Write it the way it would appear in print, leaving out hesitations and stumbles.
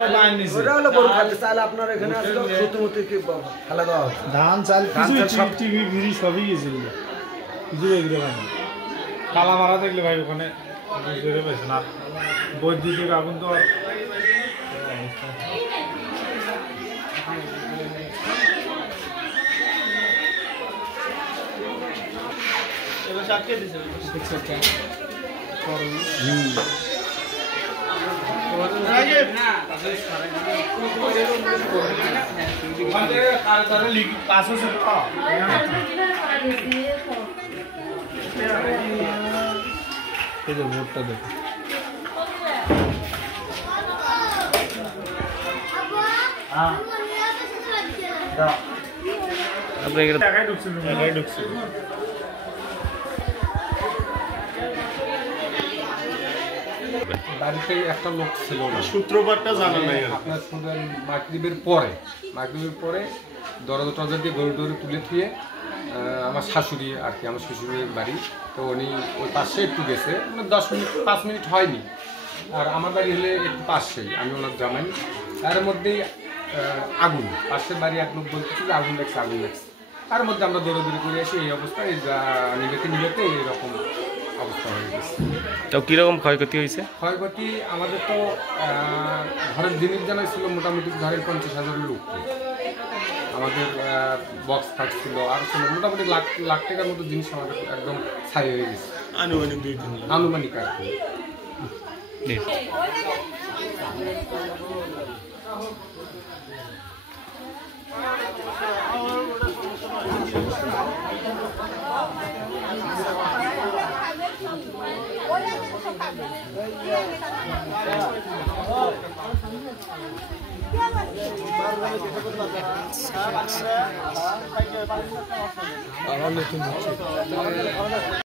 ওটা হলো গরু খাদ্য চাল আপনার এখানে আসলো প্রতিমূর্তি কি ফেলা দেওয়া হচ্ছে ধান চাল সব টিভি ভিড়ি সবই গেছিল কিছু এগুলো কালা মারা দেখলে ভাই ওখানে পেয়েছে না বৈদ্যুতিক আগুন তো ভোটটা দেখো বাড়িতে একটা লোক ছিল না, সূত্রপাতটা জানা নাই। আপনার শুনলেন মাগরিবের পরে দরজা টরজা দিয়ে গরু টরু তুলে থুয়ে আমার শাশুড়ি আর কি, আমার শ্বশুরের বাড়ি, তো উনি ওই পাশে একটু গেছে, মানে 5 মিনিট হয়নি। আর আমার বাড়ি হলে একটু পাশেই, আমি ওনার জামাই। তার মধ্যেই আগুন, পাশের বাড়ি এক লোক বলতেছে যে আগুন লাগছে। তার মধ্যে আমরা দৌড়াদৌড়ি করে এসে এই অবস্থায় নিবেতে এইরকম অবস্থা হয়ে গেছে। তো কীরকম ক্ষয়ক্ষতি হয়েছে? ক্ষয়ক্ষতি আমাদের তো ঘরের জিনিস জানাই ছিল মোটামুটি ধরেন 50,000 লোক, আমাদের বক্স থাকছিল আর ছিল মোটামুটি লাখ টাকার মতো জিনিস আমাদের একদম ছাই হয়ে গেছে, আনুমানিক 2-3 লাখ। আনুমানিক আর কি। আবার নতুন